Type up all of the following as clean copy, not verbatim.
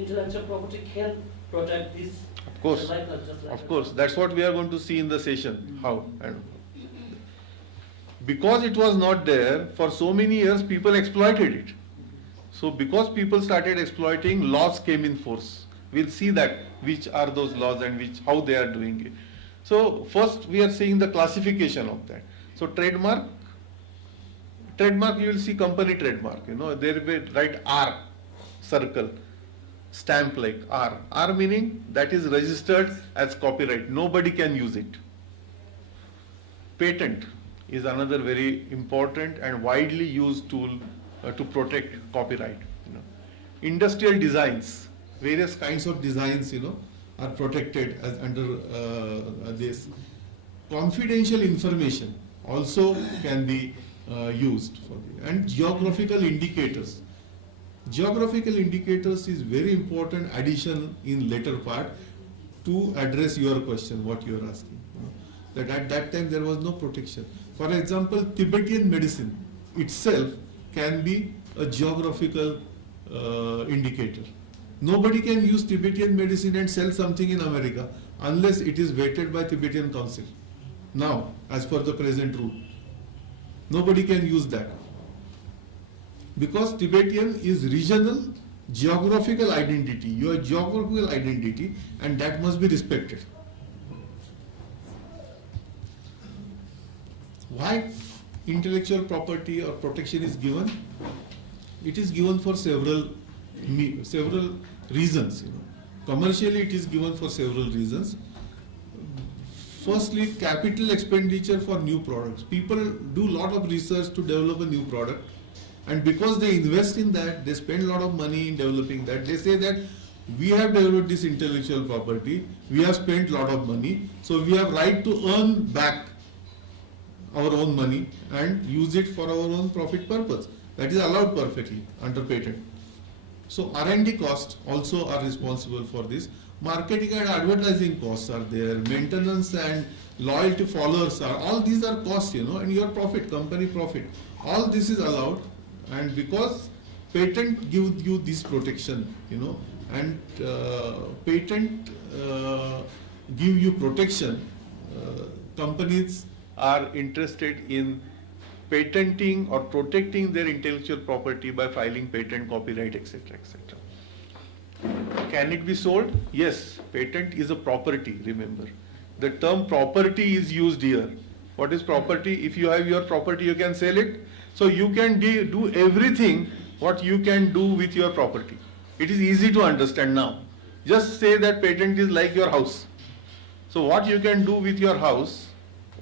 intellectual property can protect this. Of course, Just like of course. That's what we are going to see in the session. How and because it was not there for so many years, people exploited it. So because people started exploiting, laws came in force. We'll see that which are those laws and which how they are doing it. So first we are seeing the classification of that. So trademark you will see company trademark. There will be write R circle stamp like R meaning that is registered as copyright. Nobody can use it. Patent is another very important and widely used tool to protect copyright. Industrial designs, various kinds of designs, are protected as under this. Confidential information also can be used for this. And geographical indicators. Geographical indicators is very important addition in later part to address your question, what you are asking. That at that time there was no protection. For example, Tibetan medicine itself can be a geographical indicator. Nobody can use Tibetan medicine and sell something in America unless it is vetted by Tibetan Council. Now, as per the present rule, nobody can use that. Because Tibetan is regional geographical identity, your geographical identity, and that must be respected. Why intellectual property or protection is given? It is given for several reasons. Commercially, it is given for several reasons. Firstly, capital expenditure for new products. People do a lot of research to develop a new product, and because they invest in that, they spend a lot of money in developing that. They say that we have developed this intellectual property, we have spent a lot of money, so we have right to earn back our own money and use it for our own profit purpose. That is allowed perfectly under patent. So R&D costs also are responsible for this. Marketing and advertising costs are there. Maintenance and loyalty followers are, all these are costs, and your profit, company profit. All this is allowed, and because patent gives you this protection, and patent give you protection, companies are interested in patenting or protecting their intellectual property by filing patent, copyright, etc., etc. Can it be sold? Yes, patent is a property, remember. The term property is used here. What is property? If you have your property, you can sell it. So you can do everything what you can do with your property. It is easy to understand now. Just say that patent is like your house. So what you can do with your house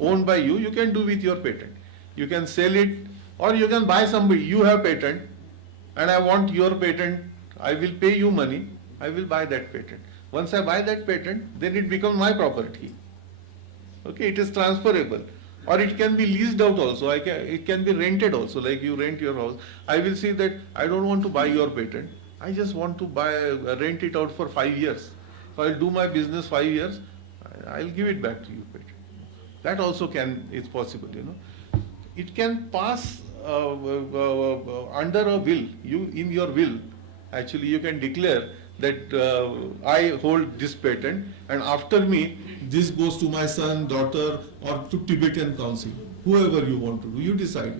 owned by you, you can do with your patent. You can sell it, or you can buy somebody. You have patent, and I want your patent. I will pay you money. I will buy that patent. Once I buy that patent, then it becomes my property. Okay, it is transferable, or it can be leased out also. It can be rented also. Like you rent your house. I will say that I don't want to buy your patent. I just want to rent it out for 5 years. If I'll do my business 5 years, I'll give it back to you, patent. That also it's possible, It can pass under a will. In your will, actually, you can declare that I hold this patent, and after me, this goes to my son, daughter, or to Tibetan Council, whoever you want to do. You decide,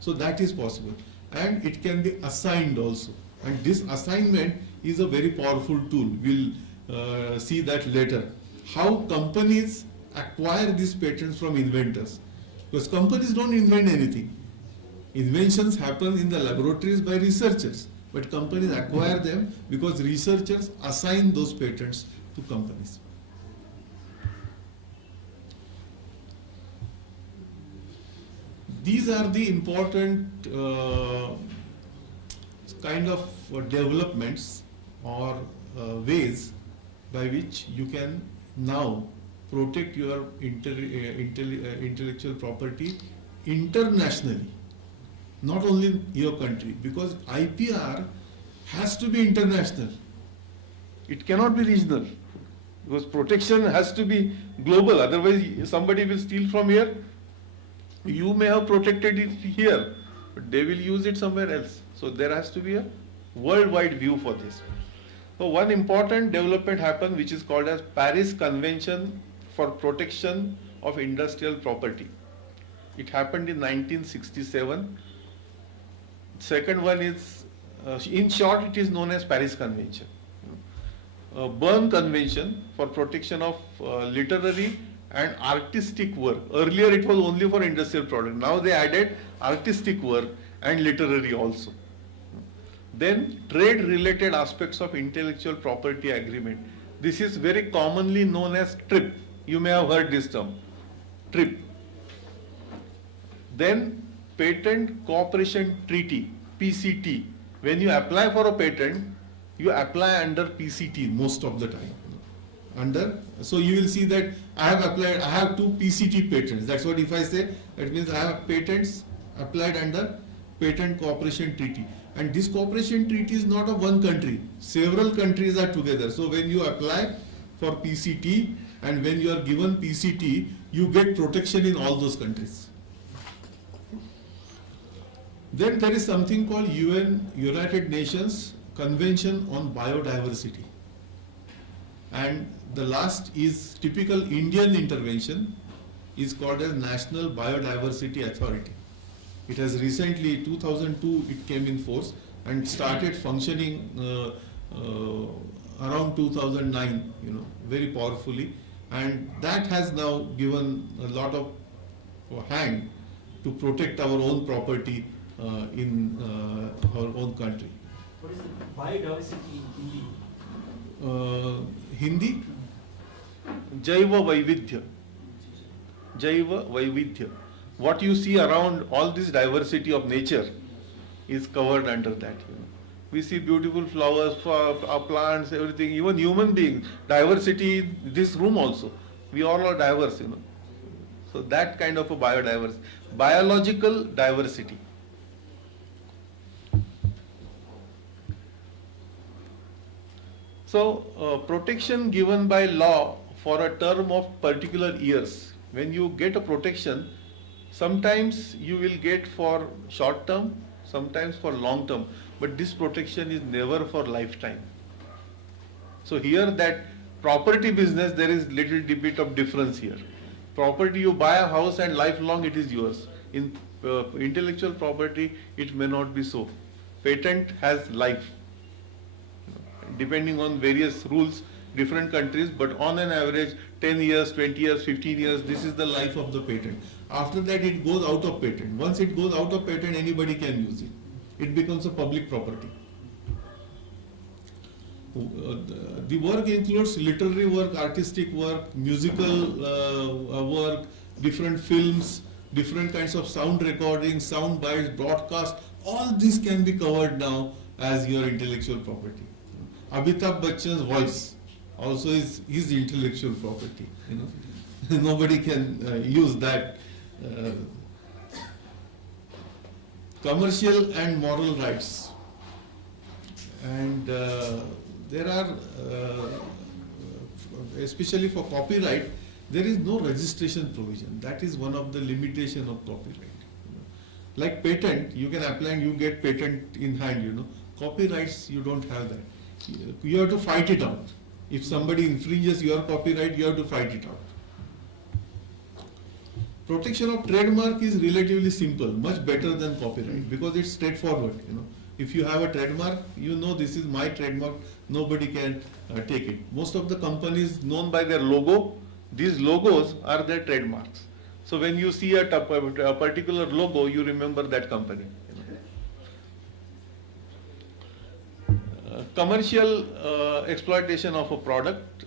So that is possible, and it can be assigned also. And this assignment is a very powerful tool. We'll see that later. How companies acquire these patents from inventors. Because companies don't invent anything. Inventions happen in the laboratories by researchers, but companies acquire them because researchers assign those patents to companies. These are the important kind of developments or ways by which you can now protect your intellectual property internationally, not only in your country, because IPR has to be international. It cannot be regional, because protection has to be global, otherwise somebody will steal from here. You may have protected it here, but they will use it somewhere else. So there has to be a worldwide view for this. So one important development happened which is called as Paris Convention for Protection of Industrial Property. It happened in 1967. Second one is, in short, it is known as Paris Convention. Berne Convention for protection of literary and artistic work. Earlier it was only for industrial product. Now they added artistic work and literary also. Then trade related aspects of intellectual property agreement. This is very commonly known as TRIP. You may have heard this term, TRIP. Then Patent Cooperation Treaty, PCT. When you apply for a patent, you apply under PCT most of the time. So you will see that I have two PCT patents. That's what if I say, that means I have patents applied under Patent Cooperation Treaty. And this cooperation treaty is not of one country. Several countries are together. So when you apply for PCT and when you are given PCT, you get protection in all those countries. Then there is something called United Nations Convention on Biodiversity. And the last is typical Indian intervention, is called as National Biodiversity Authority. It has recently, 2002, it came in force and started functioning around 2009, very powerfully. And that has now given a lot of hand to protect our own property in our own country. What is the biodiversity in Hindi? Hindi? Jaiva Vaividhya. Jaiva Vaividhya. What you see around, all this diversity of nature is covered under that. We see beautiful flowers, plants, everything, even human beings. Diversity in this room also. We all are diverse, So that kind of a biodiversity. Biological diversity. So, protection given by law for a term of particular years. When you get a protection, sometimes you will get for short term, sometimes for long term, but this protection is never for lifetime. So here that property business, there is little bit of difference here. Property, you buy a house and lifelong it is yours. In intellectual property, it may not be so. Patent has life. Depending on various rules, different countries, but on an average 10 years, 20 years, 15 years, this is the life of the patent. After that it goes out of patent. Once it goes out of patent, anybody can use it. It becomes a public property. The work includes literary work, artistic work, musical work, different films, different kinds of sound recording, sound bites, broadcast. All this can be covered now as your intellectual property. Amitabh Bachchan's voice also is his intellectual property. Nobody can use that. Commercial and moral rights. And there are, especially for copyright, there is no registration provision. That is one of the limitations of copyright. Like patent, you can apply and you get patent in hand. Copyrights, you don't have that. You have to fight it out. If somebody infringes your copyright, you have to fight it out. Protection of trademark is relatively simple, much better than copyright because it's straightforward. If you have a trademark, this is my trademark, nobody can take it. Most of the companies known by their logo, these logos are their trademarks. So when you see a particular logo, you remember that company. Commercial exploitation of a product,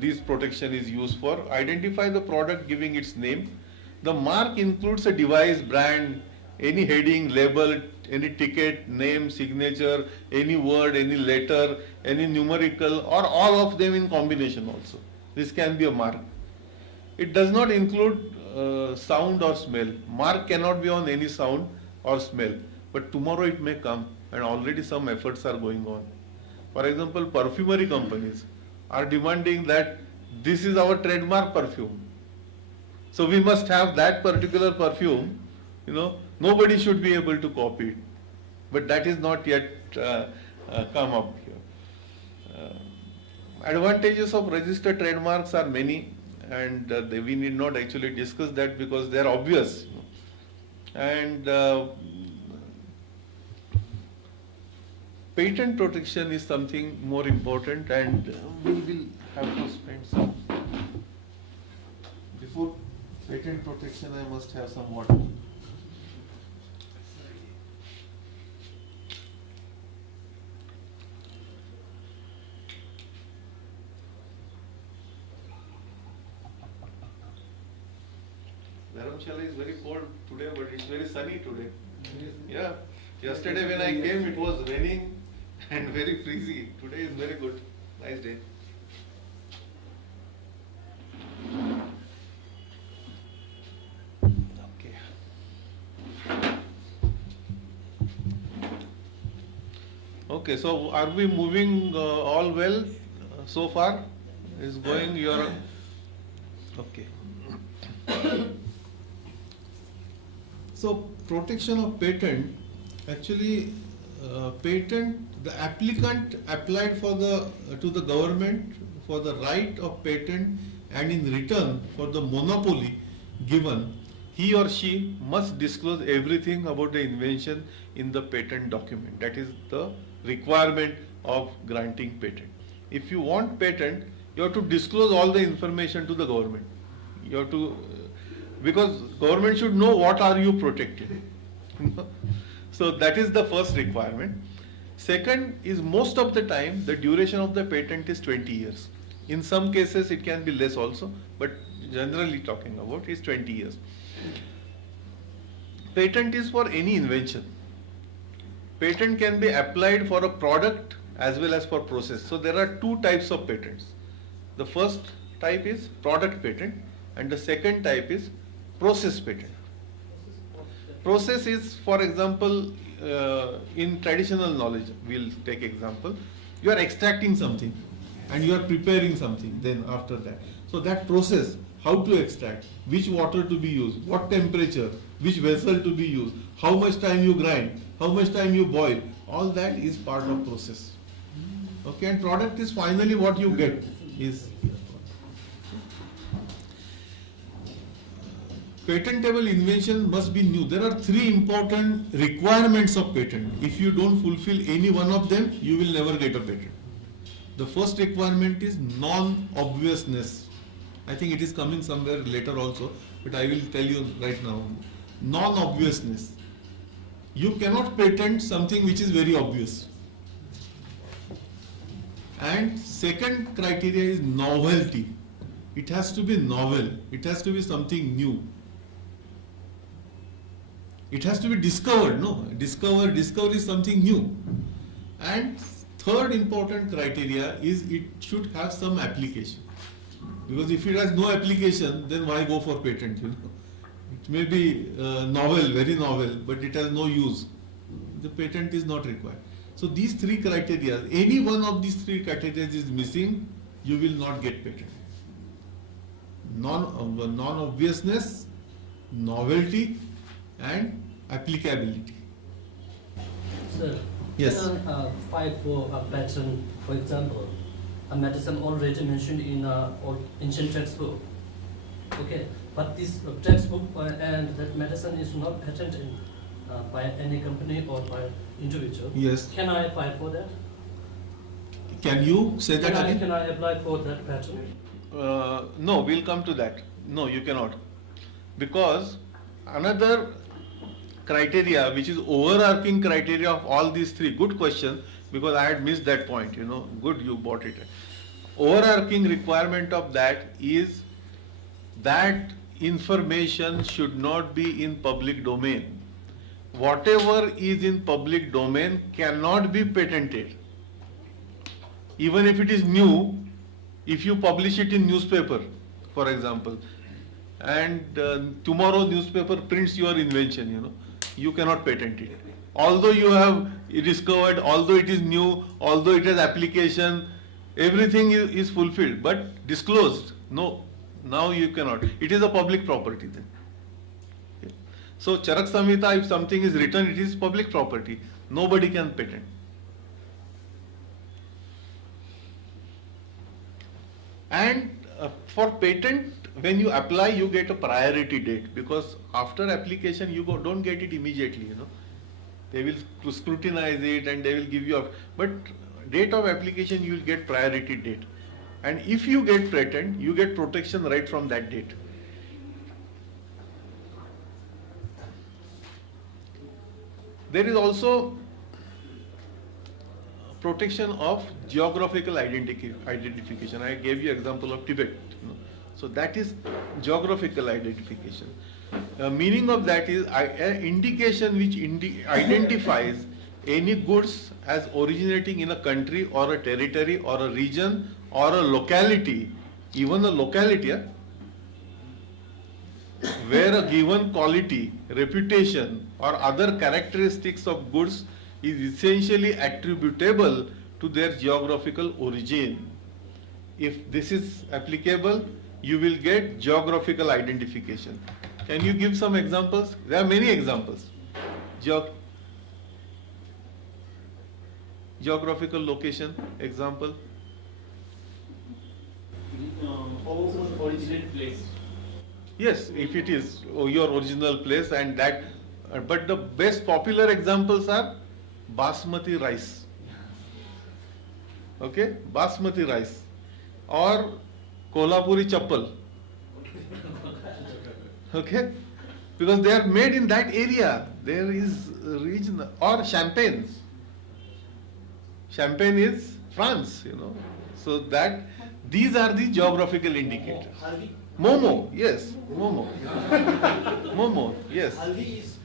this protection is used for. Identify the product giving its name. The mark includes a device, brand, any heading, label, any ticket, name, signature, any word, any letter, any numerical, or all of them in combination also. This can be a mark. It does not include sound or smell. Mark cannot be on any sound or smell, but tomorrow it may come. And already some efforts are going on. For example, perfumery companies are demanding that this is our trademark perfume. So we must have that particular perfume, nobody should be able to copy it. But that is not yet come up here. advantages of registered trademarks are many, and we need not actually discuss that because they are obvious. And patent protection is something more important, and we will have to spend some. Before patent protection, I must have some water. Dharamshala is very cold today, but it's very sunny today. Yeah. Yesterday when I came, it was raining and very freezy. Today is very good. Nice day. Okay. Okay, so are we moving all well so far? Is going your. Okay. So protection of patent, actually, patent, the applicant applied for to the government for the right of patent, and in return for the monopoly given, He or she must disclose everything about the invention in the patent document. That is the requirement of granting patent. If you want patent, you have to disclose all the information to the government. You have to, because government should know what are you protecting. So that is the first requirement. Second is, most of the time the duration of the patent is 20 years. In some cases it can be less also, but generally talking about is 20 years. Patent is for any invention. Patent can be applied for a product as well as for process. So there are two types of patents. The first type is product patent, and the second type is process patent. Process is, for example, in traditional knowledge, we'll take example, you are extracting something and you are preparing something then after that. So that process, how to extract, which water to be used, what temperature, which vessel to be used, how much time you grind, how much time you boil, all that is part of process. Okay, and product is finally what you get is. Patentable invention must be new. There are three important requirements of patent. If you don't fulfill any one of them, you will never get a patent. The first requirement is non-obviousness. I think it is coming somewhere later also, but I will tell you right now. Non-obviousness. You cannot patent something which is very obvious. And second criteria is novelty. It has to be novel. It has to be something new. It has to be discovered, no? Discovery is something new. And third important criteria is it should have some application. Because if it has no application, then why go for patent? You know? It may be novel, very novel, but it has no use. The patent is not required. So these three criteria, any one of these three criteria is missing, you will not get patent. Non-obviousness, novelty, and applicability. Sir, Yes. can I fight for a patent, for example, a medicine already mentioned in ancient textbook. Okay, but this textbook and that medicine is not patented by any company or by individual. Yes. Can I fight for that? Can you say that again? Can I apply for that patent? No, we'll come to that. No, you cannot. Because another criteria, which is overarching criteria of all these three, good question, because I had missed that point, you know, good you brought it. Overarching requirement of that is that information should not be in public domain. Whatever is in public domain cannot be patented. Even if it is new, if you publish it in newspaper, for example, and tomorrow newspaper prints your invention, you know, you cannot patent it. Although you have discovered, although it is new, although it has application, everything is fulfilled, but disclosed, no, now you cannot. It is a public property then. Okay. So Charak Samhita, if something is written, it is public property. Nobody can patent. And for patent, when you apply, you get a priority date, because after application you don't get it immediately, you know. They will scrutinize it and they will give you but date of application you will get priority date. And if you get patent, you get protection right from that date. There is also protection of geographical identification. I gave you example of Tibet. You know. So that is geographical identification. Meaning of that is an indication which identifies any goods as originating in a country or a territory or a region or a locality, even a locality, where a given quality, reputation or other characteristics of goods is essentially attributable to their geographical origin. If this is applicable, you will get geographical identification. Can you give some examples? There are many examples. Geographical location, example. Originated place. Yes, if it is your original place and that, but the best popular examples are basmati rice. Okay, basmati rice or Kolhapuri chappal. Okay, because they are made in that area. There is region or champagne. Champagne is France, you know. So that these are the geographical indicators. Haldi. Momo, yes, Momo. Momo, yes. Haldi is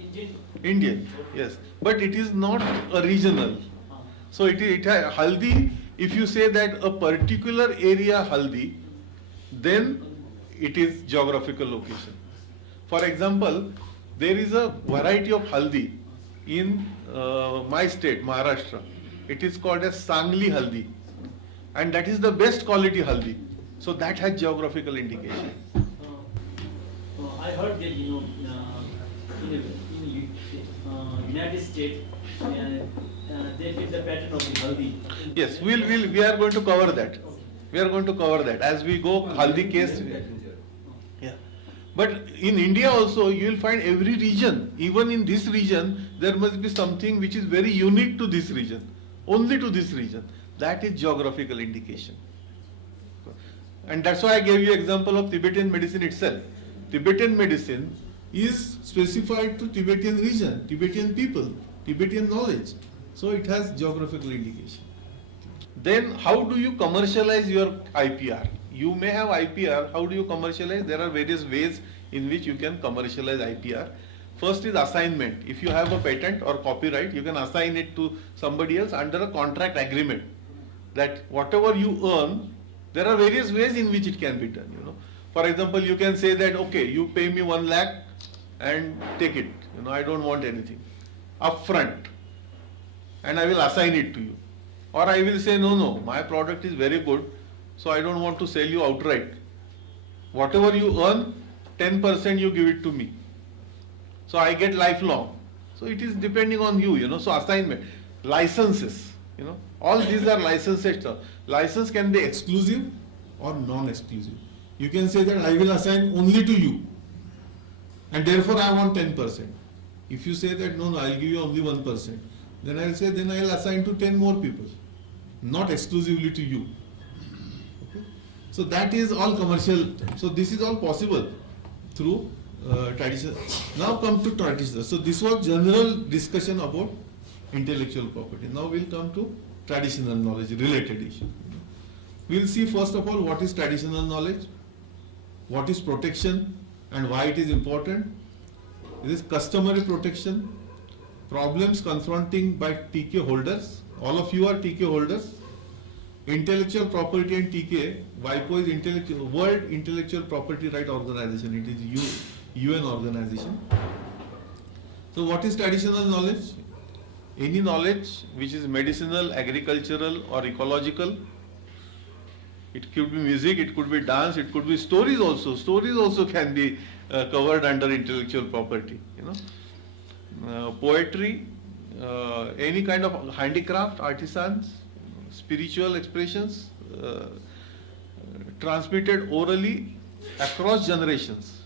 Indian. Indian, yes. But it is not a regional. So it has haldi, if you say that a particular area haldi, then it is geographical location. For example, there is a variety of haldi in my state, Maharashtra. It is called as Sangli haldi. And that is the best quality haldi. So that has geographical indication. I heard that, you know, in United States, they give the pattern of the haldi. Yes, we are going to cover that. We are going to cover that as we go haldi case. Yeah. But in India also, you will find every region, even in this region, there must be something which is very unique to this region, only to this region. That is geographical indication. And that's why I gave you example of Tibetan medicine itself. Tibetan medicine is specified to Tibetan region, Tibetan people, Tibetan knowledge. So it has geographical indication. Then how do you commercialize your IPR? You may have IPR, how do you commercialize? There are various ways in which you can commercialize IPR. First is assignment. If you have a patent or copyright, you can assign it to somebody else under a contract agreement. That whatever you earn, there are various ways in which it can be done, you know. For example, you can say that, okay, you pay me 1 lakh and take it, you know, I don't want anything upfront and I will assign it to you. Or I will say, no, my product is very good, so I don't want to sell you outright. Whatever you earn, 10% you give it to me. So I get lifelong. So it is depending on you, you know. So assignment, licenses, you know, all these are licenses. License can be Exclusive or non-exclusive. You can say that I will assign only to you and therefore I want 10%. If you say that no, I'll give you only 1%, then I'll say then I'll assign to 10 more people, not exclusively to you. Okay? So that is all commercial. So this is all possible through tradition. Now come to traditional. So this was general discussion about intellectual property. Now we'll come to traditional knowledge related issue. We'll see first of all what is traditional knowledge, what is protection and why it is important. It is customary protection, problems confronting by TK holders. All of you are TK holders. Intellectual property and TK, WIPO is World Intellectual Property Right Organization. It is UN organization. So what is traditional knowledge? any knowledge which is medicinal, agricultural or ecological. It could be music, it could be dance, it could be stories also. Stories also can be covered under intellectual property, you know. Poetry, any kind of handicraft, artisans, spiritual expressions, transmitted orally across generations.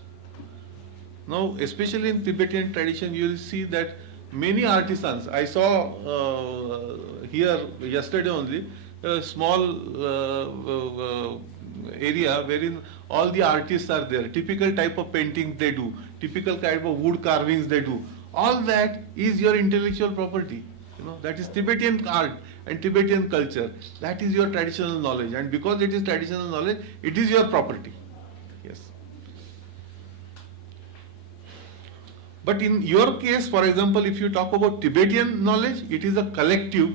Now, especially in Tibetan tradition, you will see that many artisans, I saw here yesterday only, a small area wherein all the artists are there, typical type of painting they do, typical type of wood carvings they do. All that is your intellectual property. You know, that is Tibetan art and Tibetan culture. That is your traditional knowledge, and because it is traditional knowledge, it is your property. Yes. But in your case, for example, if you talk about Tibetan knowledge, it is a collective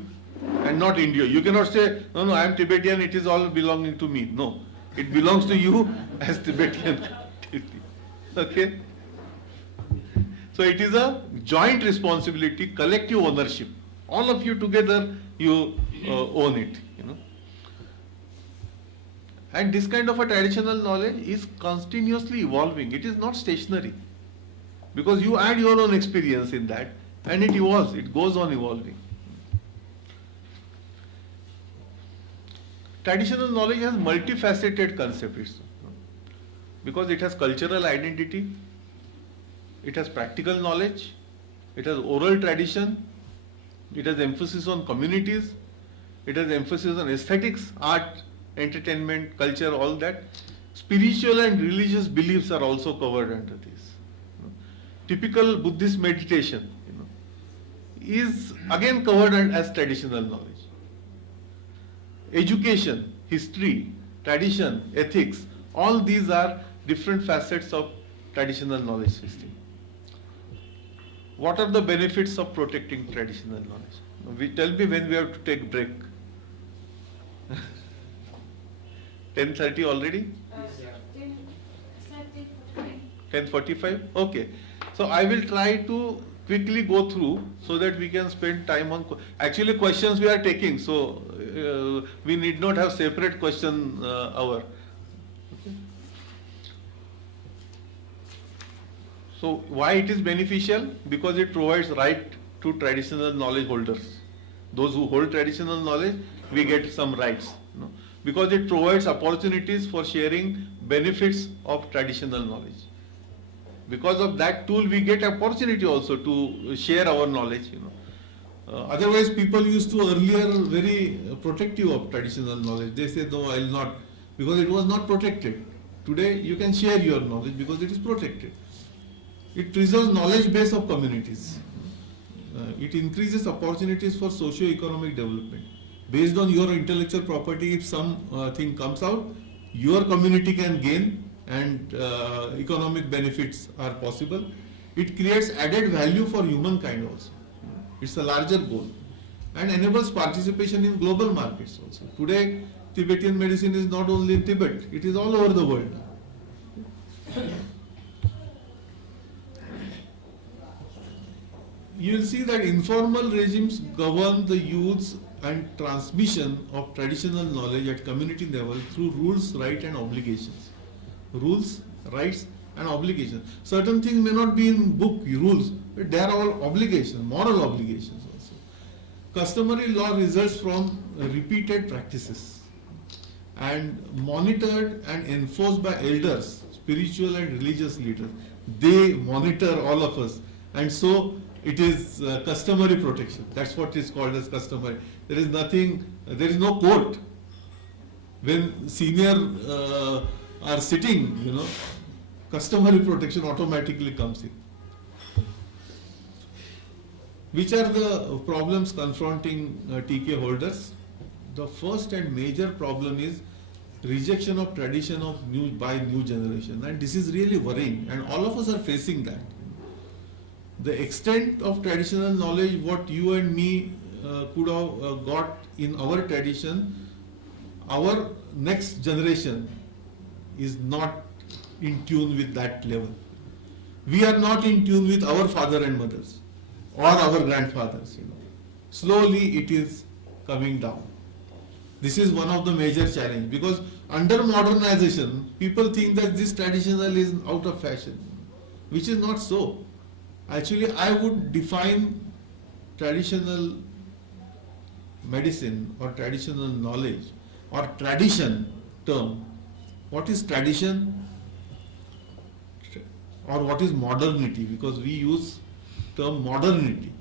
and not individual. You cannot say, no, no, I am Tibetan, it is all belonging to me. No, it belongs to you as Tibetan. Okay? So it is a joint responsibility, collective ownership. All of you together, you own it. You know. And this kind of a traditional knowledge is continuously evolving. It is not stationary. Because you add your own experience in that, and it evolves, it goes on evolving. Traditional knowledge has multifaceted concepts, because it has cultural identity, it has practical knowledge, it has oral tradition, it has emphasis on communities, it has emphasis on aesthetics, art, entertainment, culture, all that. Spiritual and religious beliefs are also covered under this. Typical Buddhist meditation, is again covered as traditional knowledge. Education, history, tradition, ethics, all these are different facets of traditional knowledge system. What are the benefits of protecting traditional knowledge? Tell me when we have to take break. 10:30 already? 10:45? Okay. So I will try to quickly go through so that we can spend time on, actually questions we are taking, so we need not have separate question hour. Okay. So why it is beneficial? Because it provides right to traditional knowledge holders. Those who hold traditional knowledge, we get some rights. Because it provides opportunities for sharing benefits of traditional knowledge. Because of that tool, we get opportunity also to share our knowledge. Otherwise, people used to earlier very protective of traditional knowledge. They say, no, I will not, because it was not protected. Today, you can share your knowledge because it is protected. It preserves knowledge base of communities. It increases opportunities for socio-economic development. Based on your intellectual property, if some thing comes out, your community can gain, and economic benefits are possible. It creates added value for humankind also. It's a larger goal, and enables participation in global markets also. Today, Tibetan medicine is not only in Tibet, it is all over the world. You will see that informal regimes govern the use and transmission of traditional knowledge at community level through rules, rights and obligations. Rules, rights and obligations. Certain things may not be in book rules, but they are all obligations, moral obligations also. Customary law results from repeated practices and monitored and enforced by elders, spiritual and religious leaders. They monitor all of us, and so it is customary protection. That's what is called as customary. There is nothing, there is no court. When senior are sitting, customary protection automatically comes in. Which are the problems confronting TK holders? The first and major problem is rejection of tradition by new generation, and this is really worrying, and all of us are facing that. The extent of traditional knowledge, what you and me could have got in our tradition, our next generation is not in tune with that level. We are not in tune with our father and mothers or our grandfathers. Slowly it is coming down. This is one of the major challenges, because under modernization, people think that this traditional is out of fashion, which is not so. Actually, I would define traditional medicine or traditional knowledge or tradition term. What is tradition or what is modernity? Because we use term modernity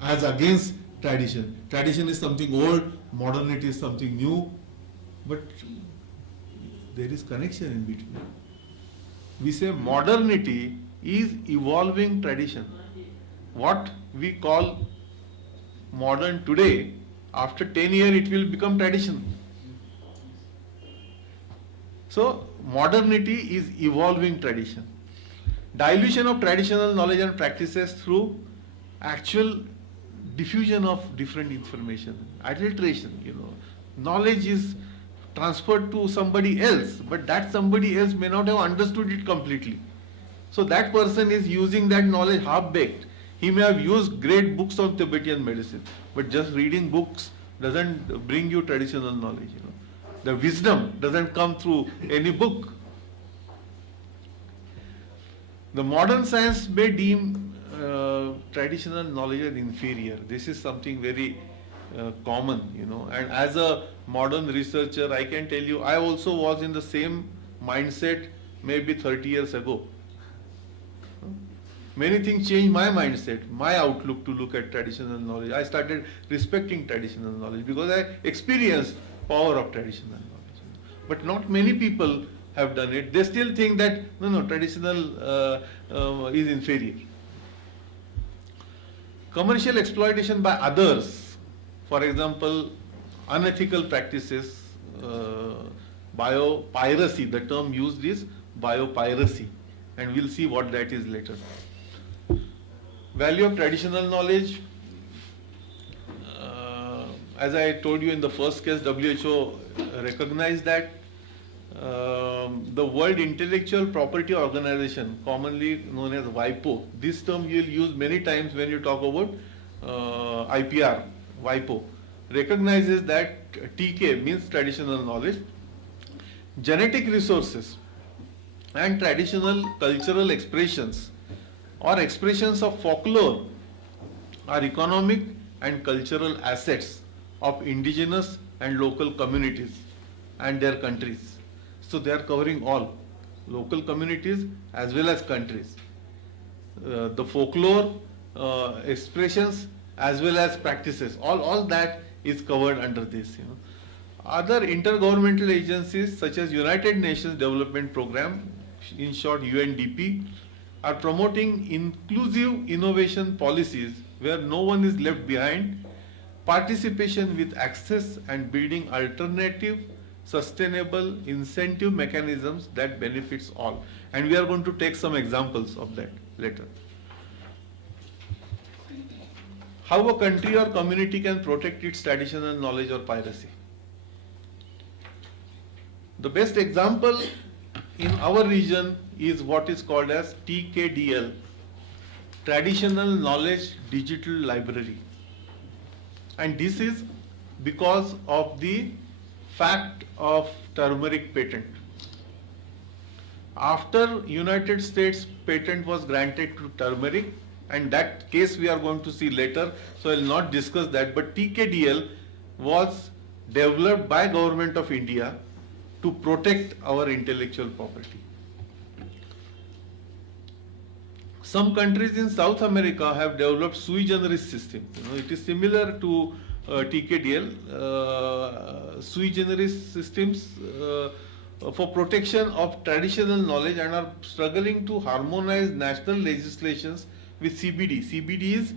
as against tradition. Tradition is something old, modernity is something new, but there is connection in between. We say modernity is evolving tradition. What we call modern today, after 10 years it will become tradition. So modernity is evolving tradition. Dilution of traditional knowledge and practices through actual diffusion of different information, adulteration, knowledge is transferred to somebody else, but that somebody else may not have understood it completely. So that person is using that knowledge half-baked. He may have used great books on Tibetan medicine, but just reading books doesn't bring you traditional knowledge. The wisdom doesn't come through any book. The modern science may deem traditional knowledge as inferior. This is something very common, and as a modern researcher, I can tell you, I also was in the same mindset maybe 30 years ago. Many things changed my mindset, my outlook to look at traditional knowledge. I started respecting traditional knowledge because I experienced power of traditional knowledge. But not many people have done it. They still think that no, traditional is inferior. Commercial exploitation by others, for example, unethical practices, biopiracy, the term used is biopiracy, and we'll see what that is later. Value of traditional knowledge, as I told you in the first case, WHO recognized that the World Intellectual Property Organization, commonly known as WIPO, this term you will use many times when you talk about IPR, WIPO, recognizes that TK means traditional knowledge, genetic resources and traditional cultural expressions or expressions of folklore are economic and cultural assets of indigenous and local communities and their countries. So they are covering all, local communities as well as countries. The folklore, expressions as well as practices, all that is covered under this. Other intergovernmental agencies such as United Nations Development Programme, in short UNDP, are promoting inclusive innovation policies where no one is left behind, participation with access and building alternative sustainable incentive mechanisms that benefits all. And we are going to take some examples of that later. How a country or community can protect its traditional knowledge or piracy. The best example in our region is what is called as TKDL, Traditional Knowledge Digital Library. And this is because of the fact of turmeric patent. After United States patent was granted to turmeric, and that case we are going to see later, so I will not discuss that, but TKDL was developed by Government of India to protect our intellectual property. Some countries in South America have developed sui generis system. It is similar to TKDL, sui generis systems for protection of traditional knowledge and are struggling to harmonize national legislations with CBD. CBD is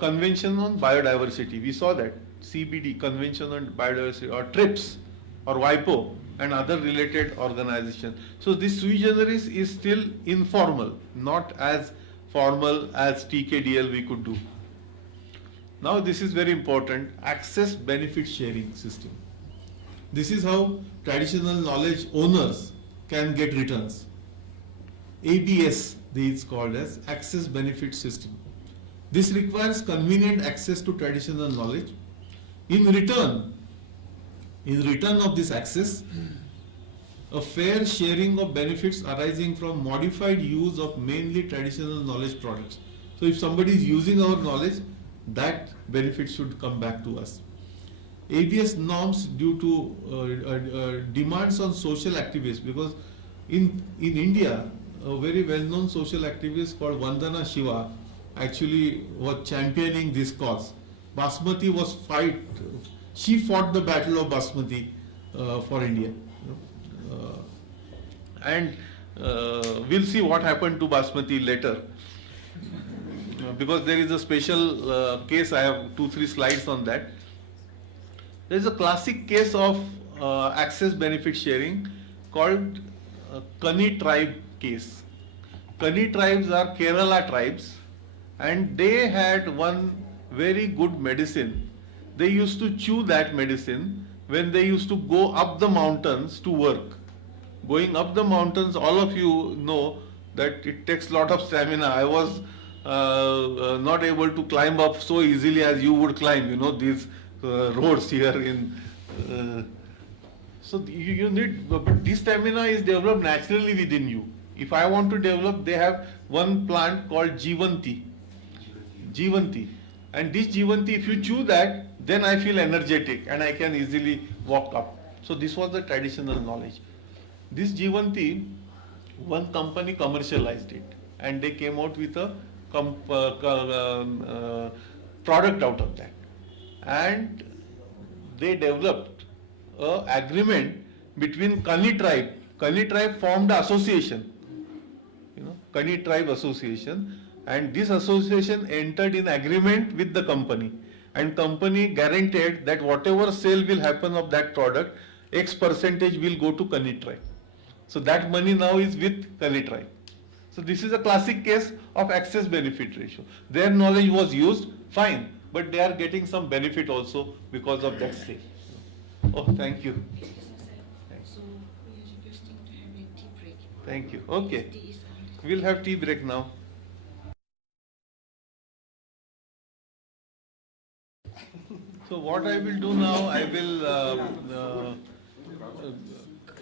Convention on Biodiversity. We saw that. CBD, Convention on Biodiversity, or TRIPS, or WIPO, and other related organizations. So this sui generis is still informal, not as formal as TKDL we could do. Now this is very important, access benefit sharing system. This is how traditional knowledge owners can get returns. ABS, it's called as access benefit system. This requires convenient access to traditional knowledge. In return of this access, a fair sharing of benefits arising from modified use of mainly traditional knowledge products. So if somebody is using our knowledge, that benefit should come back to us. ABS norms due to demands on social activists, because in India, a very well-known social activist called Vandana Shiva actually was championing this cause. Basmati was she fought the battle of Basmati for India. And we'll see what happened to Basmati later. Because there is a special case, I have 2-3 slides on that. There is a classic case of access benefit sharing called Kani tribe case. Kani tribes are Kerala tribes, and they had one very good medicine. They used to chew that medicine when they used to go up the mountains to work. Going up the mountains, all of you know that it takes a lot of stamina. I was not able to climb up so easily as you would climb, these roads here in. So you need, but this stamina is developed naturally within you. If I want to develop, they have one plant called Jivanti. And this Jivanti, if you chew that, then I feel energetic and I can easily walk up. So this was the traditional knowledge. This Jivanti, one company commercialized it, and they came out with a product out of that. And they developed an agreement between Kani tribe. Kani tribe formed an association, Kani tribe association, and this association entered in agreement with the company, and company guaranteed that whatever sale will happen of that product, X percentage will go to Kani tribe. So that money now is with Kani tribe. So this is a classic case of access benefit ratio. Their knowledge was used, fine, but they are getting some benefit also because of that sale. Oh, thank you. So we are requesting to have a tea break. Thank you. Okay. Tea is on the We'll have tea break now. So what I will do now, I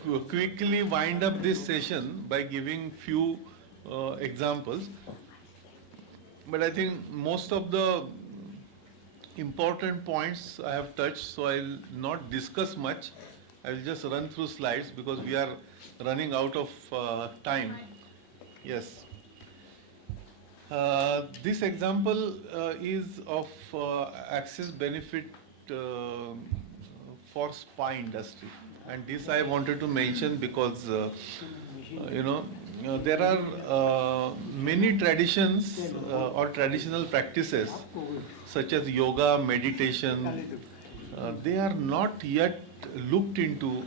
will quickly wind up this session by giving few examples. But I think most of the important points I have touched, so I'll not discuss much. I'll just run through slides because we are running out of time. Yes. This example is of access benefit for spa industry, and this I wanted to mention because there are many traditions or traditional practices such as yoga, meditation. They are not yet looked into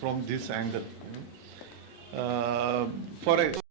from this angle. For